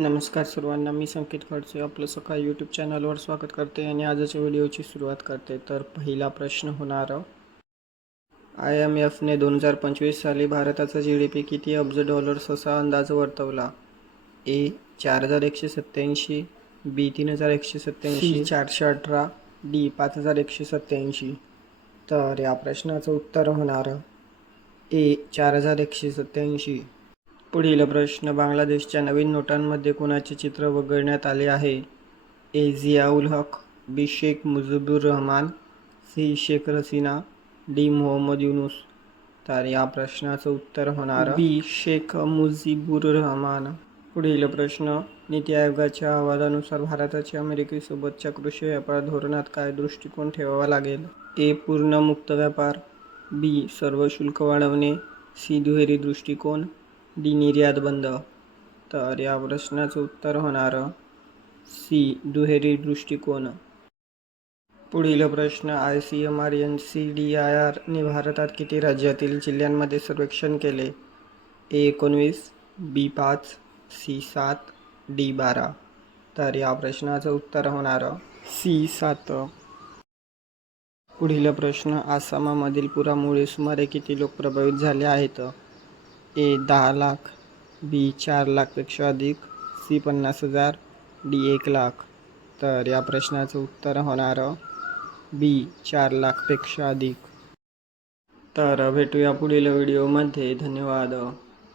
नमस्कार सर्वांना मी संकेत खडसे आपलं सकाळ यूट्यूब चॅनलवर स्वागत करते आणि आजच्या व्हिडिओची सुरुवात करते. तर पहिला प्रश्न होणार आय एम एफने दोन हजार पंचवीस साली भारताचा जी डी पी किती अब्ज डॉलर्स असा अंदाज वर्तवला? ए चार हजार एकशे सत्त्याऐंशी. बी तीन हजार एकशे सत्त्याऐंशी. चारशे अठरा. डी पाच हजार एकशे सत्त्याऐंशी. तर या प्रश्नाचं उत्तर होणार ए चार हजार एकशे सत्त्याऐंशी. पुढील प्रश्न बांगलादेशच्या नवीन नोटांमध्ये कोणाचे चित्र वगळण्यात आले आहे? A. Zia ul Haq B. Sheikh Mujibur Rahman C. Sheikh Hasina D. Mohammad Yunus. तर या प्रश्नाचं उत्तर होणार बी. शेख मुजीबुर रहमान. पुढील प्रश्न नीती आयोगाच्या अहवालानुसार भारताच्या अमेरिकेसोबतच्या कृषी व्यापार धोरणात काय दृष्टिकोन ठेवावा लागेल? ए. पूर्ण मुक्त व्यापार बी. सर्व शुल्क वाढवणे सी. दुहेरी दृष्टिकोन डी निर्यात बंद. तर या प्रश्नाचं उत्तर होणार सी. दुहेरी दृष्टिकोन. पुढील प्रश्न I C M R N C D I आरने भारतात किती राज्यातील जिल्ह्यांमध्ये सर्वेक्षण केले? ए एकोणवीस बी पाच सी सात डी बारा. तर या प्रश्नाचं उत्तर होणार सी सात. पुढील प्रश्न आसामामधील पुरामुळे सुमारे किती लोक प्रभावित झाले आहेत? ए दहा लाख बी चार लाखपेक्षा अधिक सी पन्नास हजार डी एक लाख. तर या प्रश्नाचं उत्तर होणार बी चार लाखपेक्षा अधिक. तर भेटूया पुढील व्हिडिओमध्ये. धन्यवाद.